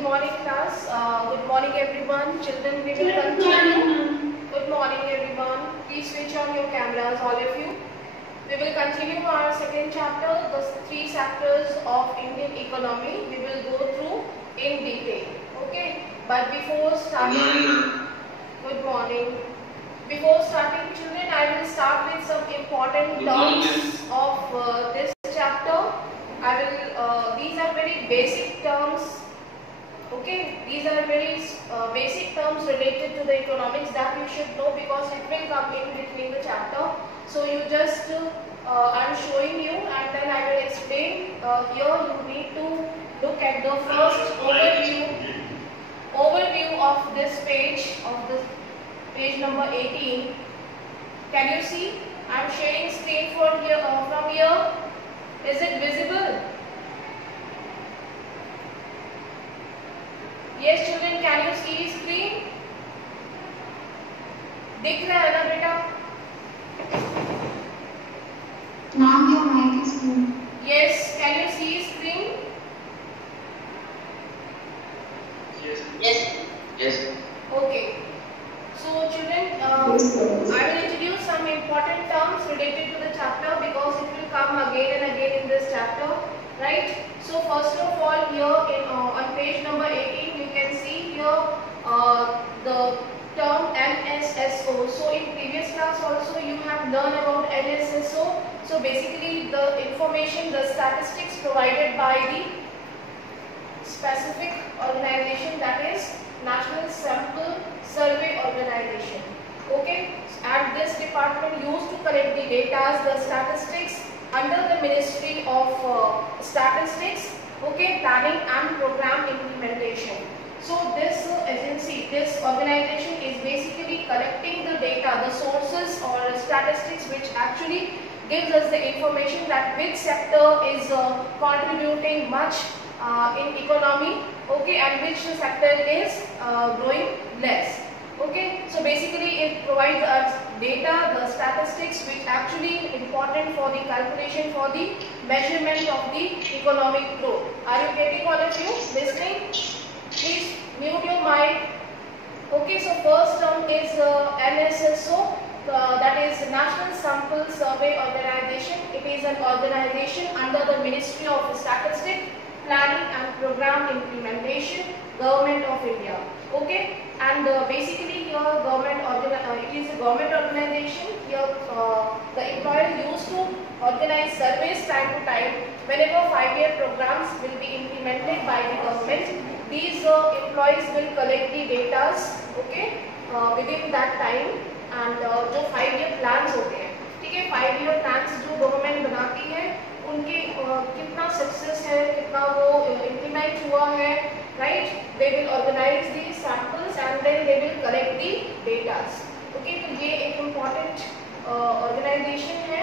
good morning class. Good morning everyone. Children, we will continue. Good morning everyone. Please switch on your cameras, all of you. We will continue our second chapter, the three sectors of Indian economy. We will go through in detail. Okay. But before starting, good morning. Before starting, children, I will start with some important terms of this chapter. These are very basic terms. Okay, these are very basic terms related to the economics that you should know because it will come in between the chapter. So you just, I am showing you and then I will explain. Here you need to look at the first overview of this page, page number 18. Can you see? I am sharing screen from here. Is it visible? Yes children, can you see screen? दिख रहा है ना बेटा? Ma'am, your mic is on. Yes, can you see screen? Yes. Okay. So children, I will introduce some important terms related to the chapter because it will come again and again in this chapter, right? So first of all, here on page number 18, you can see here the term NSSO. So in previous class also you have learned about NSSO. So basically the information, the statistics provided by the specific organization, that is National Sample Survey Organization. Okay, and this department used to collect the data, the statistics under the Ministry of Statistics, okay, planning and program implementation. So this agency, this organization is basically collecting the data, the sources or statistics which actually gives us the information that which sector is contributing much in economy, okay, and which sector is growing less. Okay, so basically it provides us data, the statistics which actually important for the calculation, for the measurement of the economic growth. Are you getting, all of you listening? Please mute your mic. Okay, so first term is NSSO, that is National Sample Survey Organization. It is an organization under the Ministry of Statistics, Planning and Program Implementation, Government of India. Okay, and basically here it is a government organization. Here the employer used to organize surveys time to time whenever 5-year programs will be implemented by the government. These employees will collect the data, okay, within that time, and जो 5-year plans होते हैं, ठीक है, 5-year plans जो government बनाती है उनके कितना सक्सेस है, कितना वो इम्प्लीमेंट हुआ है, right? They will organize the samples and then they will collect the data. Okay, तो ये एक important organization है.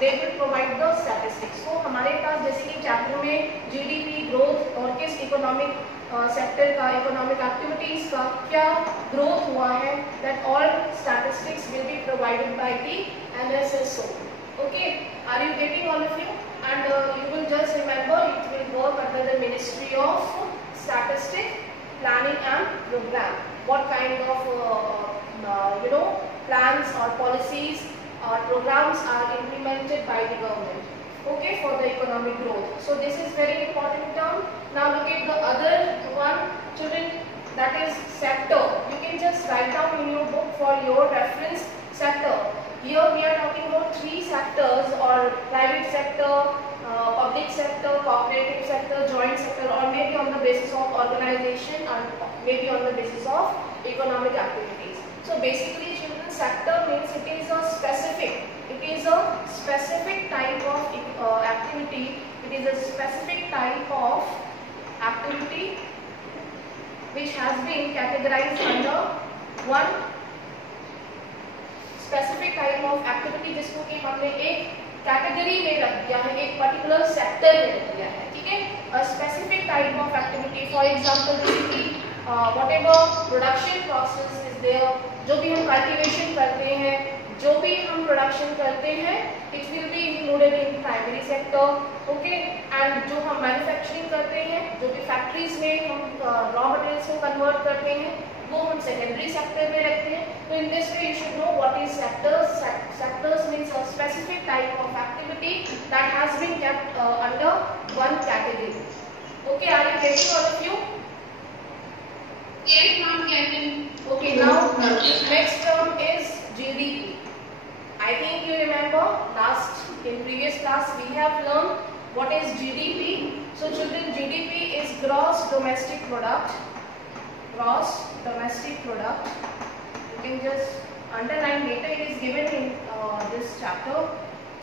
They will provide the statistics. तो हमारे पास जैसे कि चैप्टर में GDP ग्रोथ और किस इकोनॉमिक सेक्टर का, इकोनॉमिक एक्टिविटीज का क्या ग्रोथ हुआ है, that all statistics will be provided by the NSSO. Okay, are you getting, all of you? And you will just remember it will work under the Ministry of Statistics, Planning and Program. What kind of plans or policies or programs are implemented by the government, okay, for the economic growth. So this is very important term. Now look at the other one, children, that is sector. You can just write down in your book for your reference, sector. Here we are talking about 3 sectors, or private sector, public sector, cooperative sector, joint sector, or maybe on the basis of organization and maybe on the basis of economic activities. So basically children, sector means it is a specific type of activity. It is a specific type of activity which has been categorized under one specific type of activity, जिसको कि हमने एक category में रख दिया है, एक particular sector में रख दिया है, ठीक है, a specific type of activity. For example, जैसे कि whatever production process is there, जो भी हम कल्टीवेशन करते हैं, जो भी हम प्रोडक्शन करते हैं, it will be included in primary sector, okay, and जो हम मैन्युफैक्चरिंग करते हैं, जो भी फैक्ट्रीज में हम रॉ इसको कन्वर्ट करते हैं वो हम सेकेंडरी सेक्टर में रखते हैं. तो in this way you should know what is sectors. Sectors means a specific type of activity that has been kept under one category. Okay, are you getting all of you? Yes, ma'am, getting. Okay, now next term is GDP. I think you remember in previous class we have learned what is GDP. So children, GDP is gross domestic product. Gross domestic product. You can just underline later. It is given in this chapter.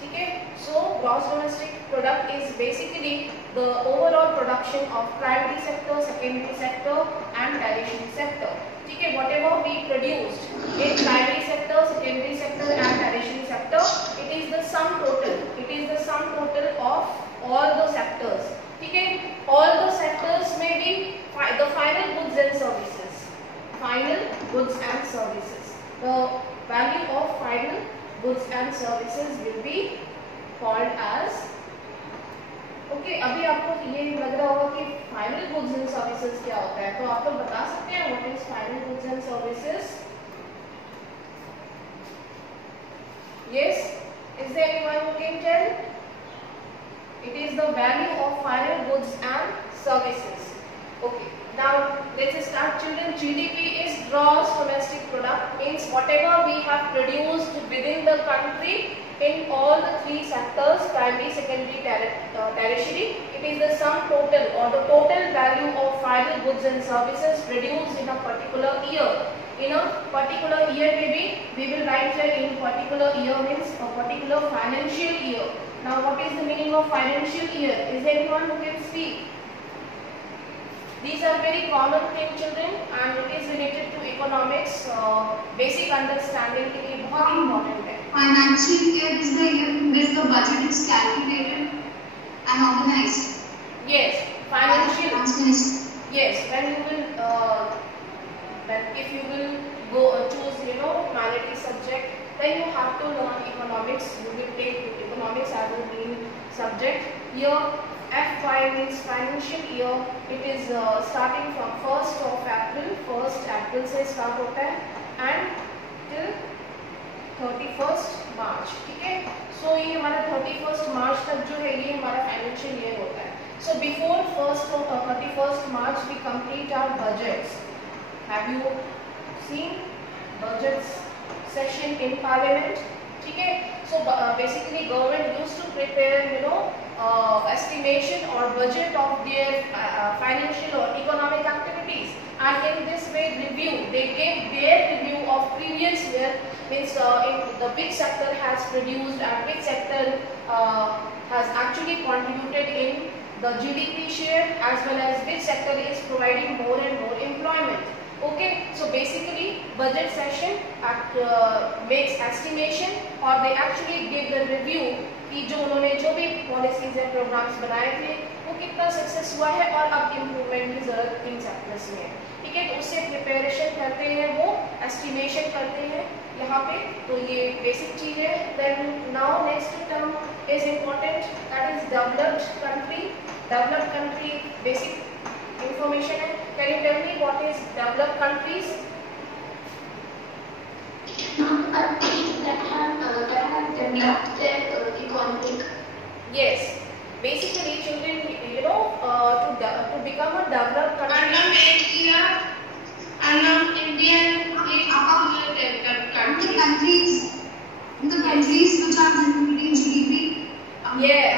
Okay. So gross domestic product is basically the overall production of primary sector, secondary sector, and tertiary sector. Okay. Whatever we produced in primary sector, secondary sector, and tertiary sector, it is the sum total. It is the sum total of all the sectors. Okay. All the sectors may be the final goods and services. Final goods and services. The value of final goods and services will be called as. Okay, अभी आपको ये लग रहा होगा कि final goods and services क्या होता है, तो आप लोग बता सकते हैं what is final goods and services? Yes, is there anyone who can tell? It is the value of final goods and services. Okay. Now let's start, children. GDP is gross domestic product, means whatever we have produced within the country in all the three sectors, primary, secondary, tertiary. It is the sum total or the total value of final goods and services produced in a particular year. In a particular year, maybe we will write here in particular year means a particular financial year. Now what is the meaning of financial year? Is there anyone who can speak? These are very common things, children, and it is related to economics. Basic understanding के लिए बहुत important है. Financial year is the year in which the budget is calculated and organized. Yes, financial. Finance. Yes, when you will, if you will go choose, humanities subject, then you have to learn economics. You will take economics as a main subject. Here, FY means financial year. It is starting from 1st of April. 1st April से start होता है and till 31st March. ठीक है? So ये हमारा 31st March तक जो है ये हमारा financial year होता है. So before 31st March we complete our budgets. Have you seen budgets session in Parliament? ठीक है? So basically government used to prepare, estimation or budget of their financial or economic activities, and in this way they gave their review of previous year, means in the which sector has produced and which sector has actually contributed in the GDP share, as well as which sector is providing more and more employment. Okay, so basically budget session makes estimation or they actually give the review कि जो उन्होंने जो भी policies या programmes बनाए थे वो कितना सक्सेस हुआ है और अब इम्प्रूवमेंट की जरूरत इन सेक्टर्स में है. ठीक है, तो उससे प्रिपरेशन करते हैं, वो एस्टिमेशन करते हैं यहाँ पे. तो ये बेसिक चीज है. Then now next term is important, that is developed country. Developed country basic information है. Can you tell me what is developed countries? Countries that have developed their economic. Yes, basically children, to become a developed country. India is developed countries. The countries which are generating GDP. Yes.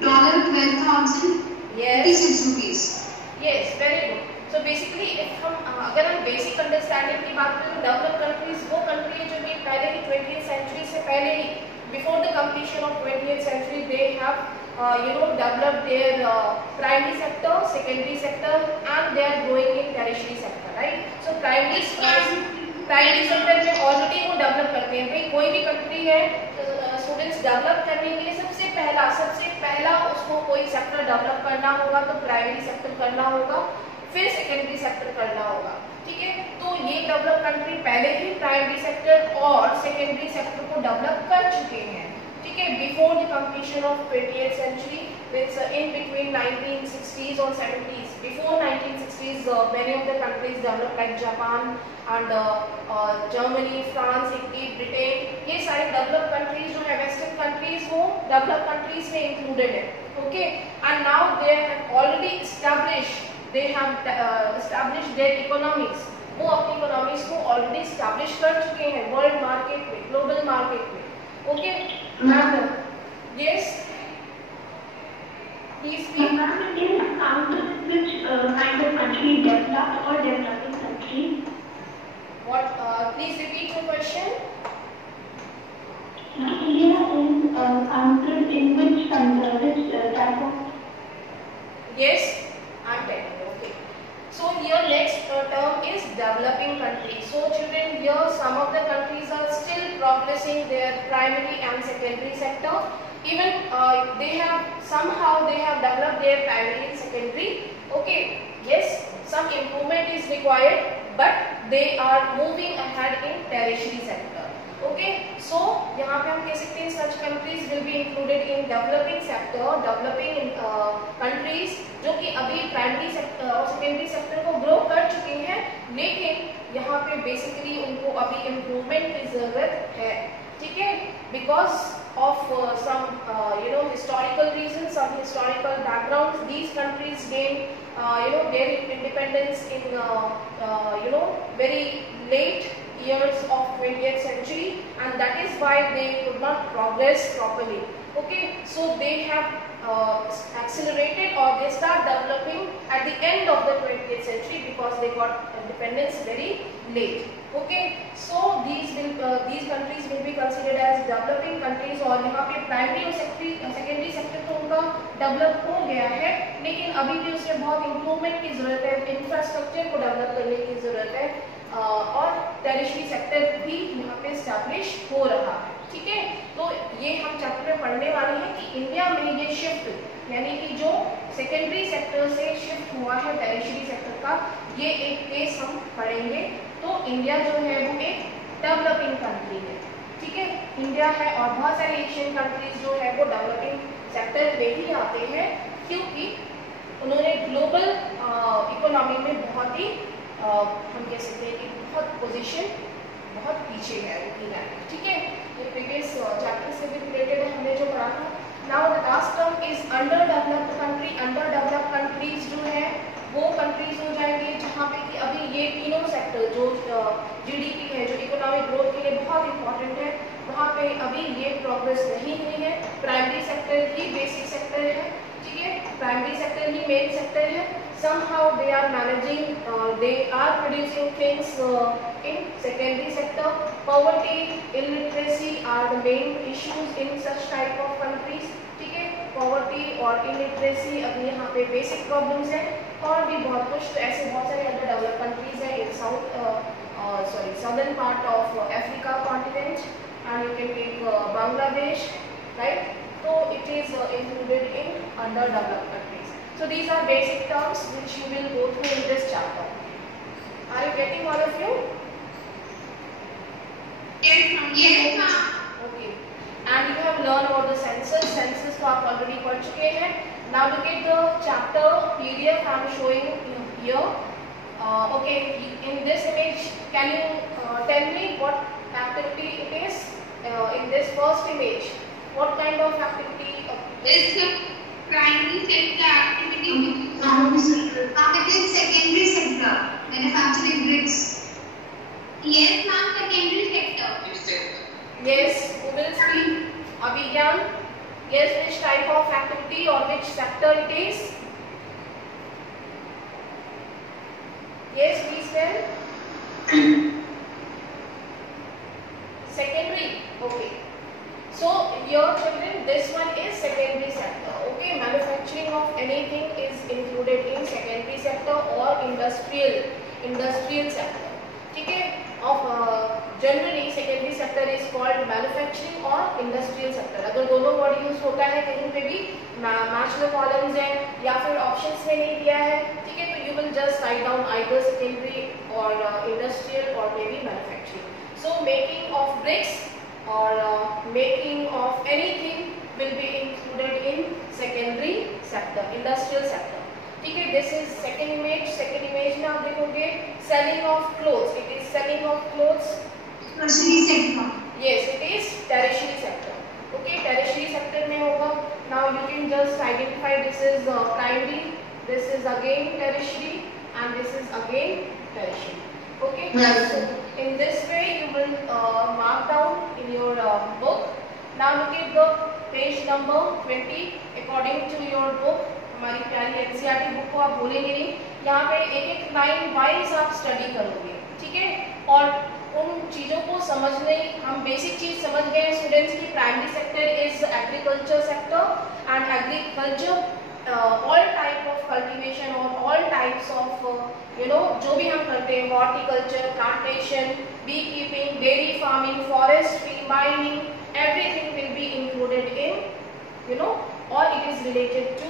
$12,000. Yes. 56 rupees. Yes, very good. So basically अगर हम basic understanding की बात करें, develop countries वो country है जो कि पहले ही 20th सेंचुरी से पहले ही, before the completion of 20th century, they have developed their primary sector, secondary sector, and they are growing in tertiary sector, right. So primary sector में ऑलरेडी वो डेवलप करते हैं. भाई कोई भी कंट्री है, स्टूडेंट्स डेवलप करने के लिए सबसे पहला उसको कोई सेक्टर डेवलप करना होगा तो प्राइमरी सेक्टर करना होगा, फिर सेकेंडरी सेक्टर करना होगा. ठीक है, तो ये डेवलप कंट्री पहले ही प्राइमरी सेक्टर और सेकेंडरी सेक्टर को डेवलप कर चुके हैं. ठीक है, before the completion of 20th century means in between 1960s or 70s. Before 1960s, many of the countries developed like Japan and Germany, France, Italy, Britain. ये सारे developed countries जो है western countries वो developed countries में included है. Okay, and now they have already established, they have established their economies. वो अपनी economies को ऑलरेडी एस्टैब्लिश कर चुके हैं वर्ल्ड मार्केट में, ग्लोबल मार्केट में. Okay, and yes please speak. In countries which kind of country developed or developing country? What? Please repeat your question. India is counted in which type of? Yes, I'm telling you. Okay. So here next term is developing countries. So children, here some of the countries are still progressing their primary and secondary sector. Even they have somehow they have developed their primary and secondary. Okay, yes, some improvement is required, but they are moving ahead in tertiary sector. Okay, so यहाँ पे हम कह सकते हैं such countries will be included in developing sector, developing countries जो कि अभी primary sector और सेकेंडरी सेक्टर को ग्रो कर चुके हैं, लेकिन यहाँ पे बेसिकली उनको अभी इम्प्रूवमेंट की जरूरत है. ठीक है, because of some historical reasons, some historical backgrounds, these countries gained their independence in very late years of 20th century, and that is why they could not progress properly. Okay, so they have accelerated or they start developing at the end of the 20th century because they got independence very late. Okay, so these countries will be considered as developing countries. और यहाँ पे primary और secondary sector तो उनका develop हो गया है, लेकिन अभी भी उसमें बहुत इम्प्रूवमेंट की जरूरत है, इंफ्रास्ट्रक्चर को डेवलप करने की जरूरत है, और टेरिटरी सेक्टर भी यहाँ पे एस्टैब्लिश हो रहा है. ठीक है, तो ये हम चैप्टर में पढ़ने वाले हैं कि इंडिया में ये शिफ्ट यानी कि जो सेकेंडरी सेक्टर से शिफ्ट हुआ है टेरिटरी सेक्टर का, ये एक केस हम पढ़ेंगे. तो इंडिया जो है वो एक डेवलपिंग कंट्री है. ठीक है, इंडिया है और बहुत सारे एशियन कंट्रीज जो है वो डेवलपिंग सेक्टर में ही आते हैं, क्योंकि उन्होंने ग्लोबल इकोनॉमी में बहुत ही हम कह सकते हैं कि बहुत पोजीशन बहुत पीछे है उनकी रैंक. ठीक है, ये प्रीवियस चैप्टर से भी रिलेटेड है, हमने जो पढ़ा था. Now the last term is under developed country. Under developed countries जो है वो कंट्रीज हो जाएंगे जहाँ पे कि अभी ये तीनों सेक्टर जो जीडीपी है, जो इकोनॉमिक ग्रोथ के लिए बहुत इंपॉर्टेंट है, वहाँ पे अभी ये प्रोग्रेस नहीं हुई है. प्राइमरी सेक्टर ही बेसिक सेक्टर है. ठीक है, प्राइमरी सेक्टर ही मेन सेक्टर है. Somehow they are managing, they are producing things in secondary sector. Poverty, illiteracy are the main issues in such type of countries. ठीक है, poverty और illiteracy अभी यहाँ पे basic problems हैं, और भी बहुत कुछ. तो ऐसे बहुत सारे अंडर डेवलप्ड कंट्रीज हैं in southern part of Africa continent, and you can take Bangladesh, right? So it is included in underdeveloped countries. So these are basic terms which you will go through in this chapter. Are you getting all of you? Yes, ma'am. Okay. And you have learned about the census. Census तो आप already पढ़ चुके हैं. Now look at the chapter PDF I am showing you here. Okay. In this image, can you tell me what activity it is? In this first image, what kind of activity? It's the primary sector activity. It is secondary sector. Manufacturing bricks. Yes, ma'am. Secondary sector. Yes, who will speak? Abhigyan. Yes, which type of activity or which sector it is? Yes, please tell. Secondary. Okay. So your children, this one is secondary sector. Okay, manufacturing of anything is included in secondary sector or industrial sector. ठीक है, of generally secondary sector is called manufacturing और industrial sector. अगर दोनों word use होता है कहीं पे भी, मैच द कॉलम्स है या फिर ऑप्शंस में नहीं दिया है, ठीक है, तो you will just write down either secondary or industrial or maybe manufacturing. So making of bricks or making of anything will be included in secondary sector, industrial sector. ठीक है, this is second image. Second image में आप देखोगे selling of clothes. It is selling of clothes. Tertiary sector. Yes, it is tertiary sector. Okay, tertiary sector में होगा. Now you can just identify this is primary, this is again tertiary, and this is again tertiary. Okay. Yes. So in this way you will mark down in your book. Now look at the page number 20. According to your book, हमारी प्यारी NCERT book को आप भूलेंगे नहीं. यहाँ पे एक एक लाइन वाइज आप स्टडी करोगे, ठीक है. और उन चीज़ों को समझने, हम बेसिक चीज़ समझ गए स्टूडेंट्स की primary sector is agriculture sector and agriculture all type of cultivation और ऑल टाइप्स ऑफ जो भी हम करते हैं horticulture, plantation, bee keeping, dairy farming, forestry, mining, everything will be included in or it is related to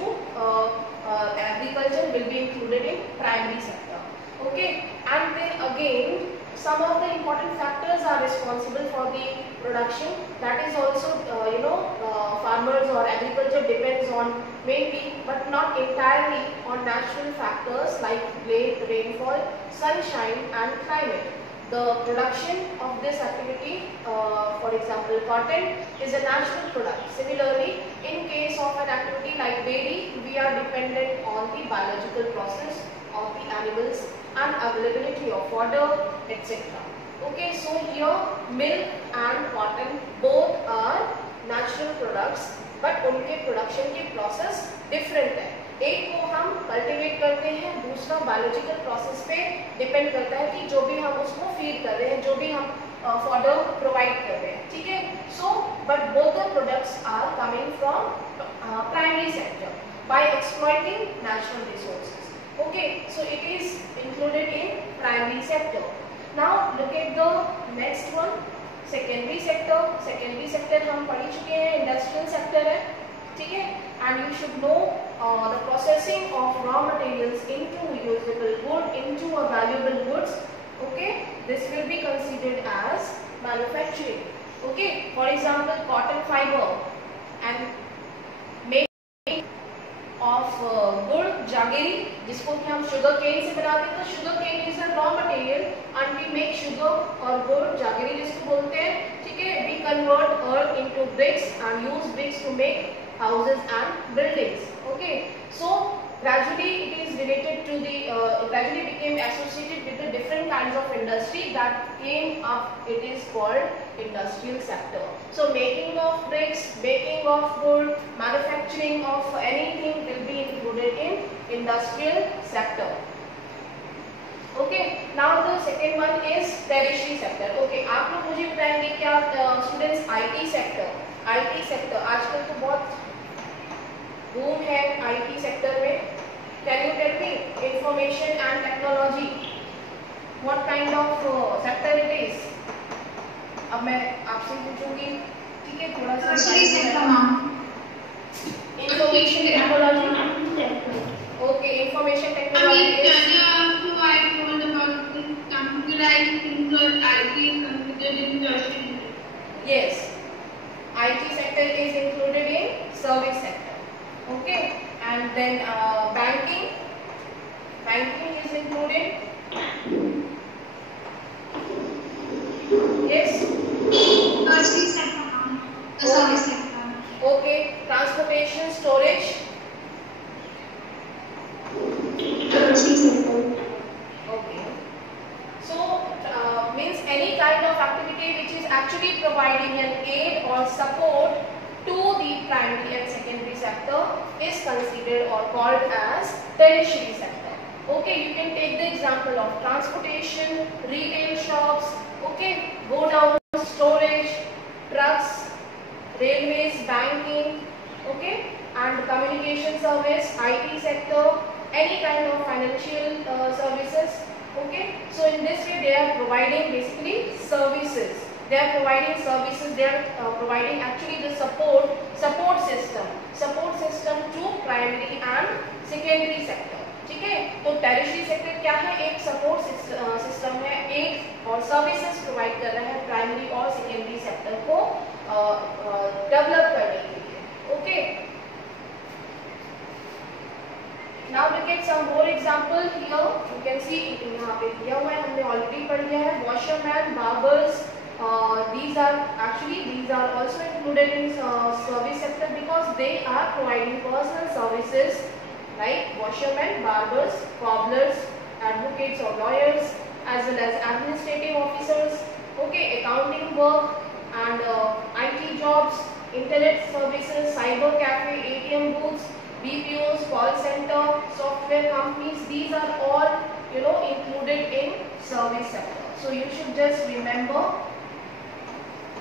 agriculture will be included in primary sector. Okay, and then again some of the important factors are responsible for the production. That is also farmers or agriculture depends on mainly but not entirely on natural factors like rainfall, sunshine and climate. The production of this activity, for example cotton, is a natural product. Similarly, in case of an activity like dairy, we are dependent on the biological process of the animals and availability of water, etc. Okay, so here milk and cotton both are natural products, but उनके production की process different है. एक को हम cultivate करते हैं, दूसरा biological process पे डिपेंड करता है कि जो भी हम उसको फीड कर रहे हैं, जो भी हम फॉडर प्रोवाइड कर रहे हैं, ठीक है. So but both the products are coming from primary sector by exploiting natural resources. Okay, so it is included in primary sector. Now look at the next one, secondary sector. Secondary sector हम पढ़ चुके हैं, industrial sector है, ठीक है. And you should know the processing of raw materials into usable good, into a valuable goods. Okay, this will be considered as manufacturing. Okay, for example, cotton fiber and making of good jaggery, जिसको कि हम sugar cane से बनाते हैं. तो sugar cane is a raw material and we make sugar और good jaggery जिसको बोलते हैं, ठीक है. We convert earth into bricks and use bricks to make houses and buildings. Okay, so gradually it is related to the gradually became associated with the different kinds of industry that came up. It is called industrial sector. So making of bricks, making of wood, manufacturing of anything will be included in industrial sector. Okay, now the second one is tertiary sector. Okay, आप लोग मुझे बताएंगे क्या students IT sector. IT sector आजकल तो बहुत boom है IT sector में. Can you tell me information and technology, what kind of sector it is? अब मैं आपसे पूछूंगी, ठीक है, थोड़ा सा information technology. Okay, information technology yes, IT sector is included in service sector. Okay, and then banking is included. Yes, Tertiary sector, the service sector. okay, transportation, storage. Tertiary sector. Okay, so means any kind of activity which is actually providing an aid or support to the primary and secondary sector is considered or called as tertiary sector. Okay, you can take the example of transportation, retail shops, okay, godowns, storage, trucks, railways, banking, okay, and communication service, IT sector, any kind of financial services. Okay, so in this way they are providing basically services. They are providing services. They are providing actually the support system to primary and secondary sector. ठीक है, तो tertiary sector क्या है? एक support system है, एक और services provide कर रहा है primary और secondary sector को develop करने के लिए. Now look at some more example here. You can see यहाँ पे दिया हुआ है, हमने already पढ़ लिया है. Washerman, barbers, these are also included in service sector because they are providing personal services like washermen, barbers, cobblers, advocates or lawyers, as well as administrative officers, okay, accounting work and IT jobs, internet services, cyber cafe, ATM booths, BPOs, call center, software companies. These are all included in service sector. So you should just remember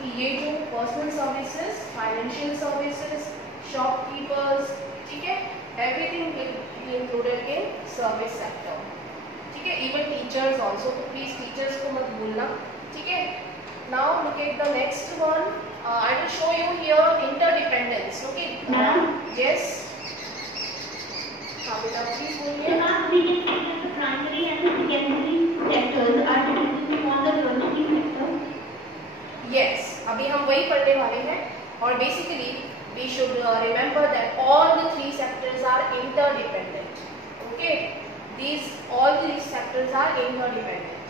कि ये जो personal services, financial services, shopkeepers, ठीक है, everything will be included in service sector. ठीक है, even teachers also, तो please teachers को मत भूलना. ठीक है. Now look at the next one. I will show you here interdependence. Okay, yes, हाँ बेटा प्लीज बोलिए. Primary and the secondary sectors are dependent on the tertiary sector. Yes, अभी हम वही पढ़ने वाले हैं. और basically we should remember that all the three sectors are interdependent. Okay, all these sectors are interdependent.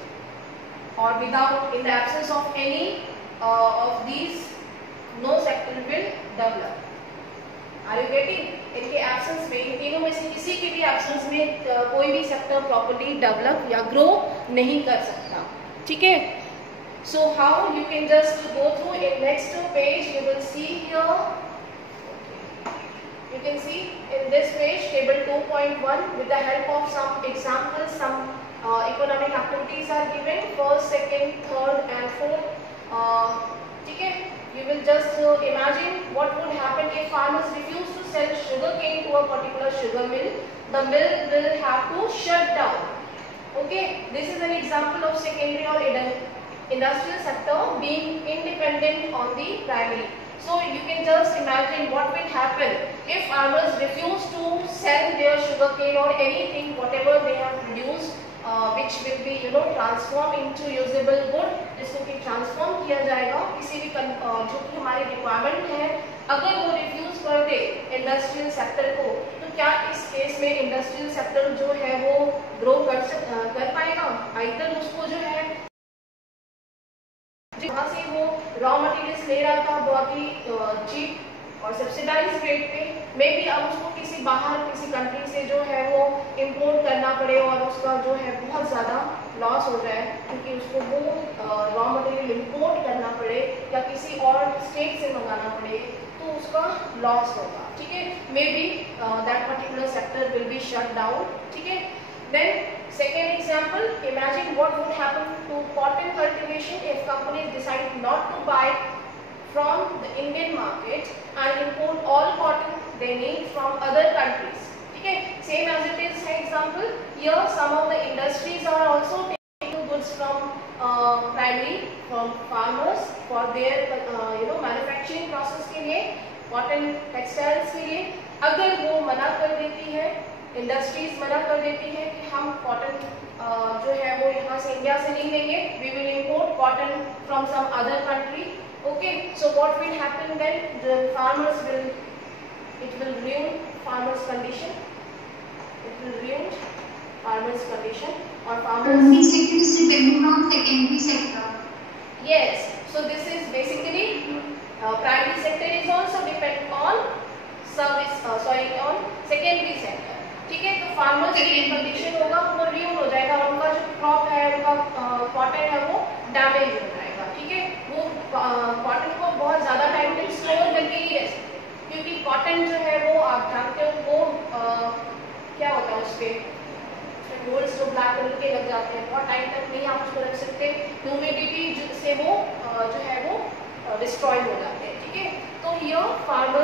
Or without, in the absence of any of these, no sector will develop. Are you getting? इनके absence में, इन तीनों में से किसी के भी absence में कोई भी सेक्टर प्रॉपर्ली डेवलप या ग्रो नहीं कर सकता. ठीक है. So how you can just go through in next page. You will see here. You can see in this page table 2.1 with the help of some examples. Some economic activities are given. First, second, third, and fourth. Okay. You will just imagine what would happen if farmers refuse to sell sugarcane to a particular sugar mill. The mill will have to shut down. Okay. This is an example of secondary or industrial sector being independent on the primary. So you can just imagine what will happen if farmers refuse to sell their sugarcane or anything, whatever they have produced, which will be transformed into usable good, जिसको कि transform किया जाएगा किसी भी जो कि हमारी requirement है. अगर वो रिफ्यूज कर दे इंडस्ट्रियल सेक्टर को, तो क्या इस केस में इंडस्ट्रियल सेक्टर जो है वो ग्रो कर पाएगा? आइदर उसको जो है जहाँ से वो रॉ मटेरियल्स ले रहा था बहुत ही चीप और सब्सिडाइज रेट पे, मे बी अब उसको किसी कंट्री से जो है वो इंपोर्ट करना पड़े और उसका जो है बहुत ज़्यादा लॉस हो जाए क्योंकि उसको वो रॉ मटेरियल इंपोर्ट करना पड़े या किसी और स्टेट से मंगाना पड़े, तो उसका लॉस होगा. ठीक है. May be that particular sector will be shut down. ठीक है. Then second example, imagine what would happen to cotton cultivation if companies decide not to buy from the Indian market and import all cotton they need from other countries. Okay, same as it is example. Here some of the industries are also taking goods from primary from farmers for their manufacturing process के लिए, cotton textiles के लिए. अगर वो मना कर देती है, इंडस्ट्रीज मना कर देती है कि हम कॉटन जो है वो यहाँ से इंडिया से नहीं लेंगे, we will import cotton from some other country. Okay, so what will happen then? The farmers will, it will ruin farmers condition. It will ruin farmers condition or farmers. Only sector is depending on secondary sector. Yes, so this is basically primary sector is also depend on on secondary sector. ठीक है. तो farmers की condition होगा वो ruin हो जाएगा, उनका जो क्रॉप है, उनका कॉटन है वो डैमेज हो जाएगा. ठीक है. वो कॉटन को बहुत ज़्यादा टाइम तक स्टोर करके ही रह सकते, क्योंकि कॉटन जो है वो आप जानते हो वो क्या होता है, उस पर होल्स जो ब्लैक कलर के लग जाते हैं, बहुत टाइम तक नहीं आप उसको रख सकते. ह्यूमिडिटी से वो जो है वो डिस्ट्रॉय हो जाते हैं. ठीक है. तो हियर फार्मर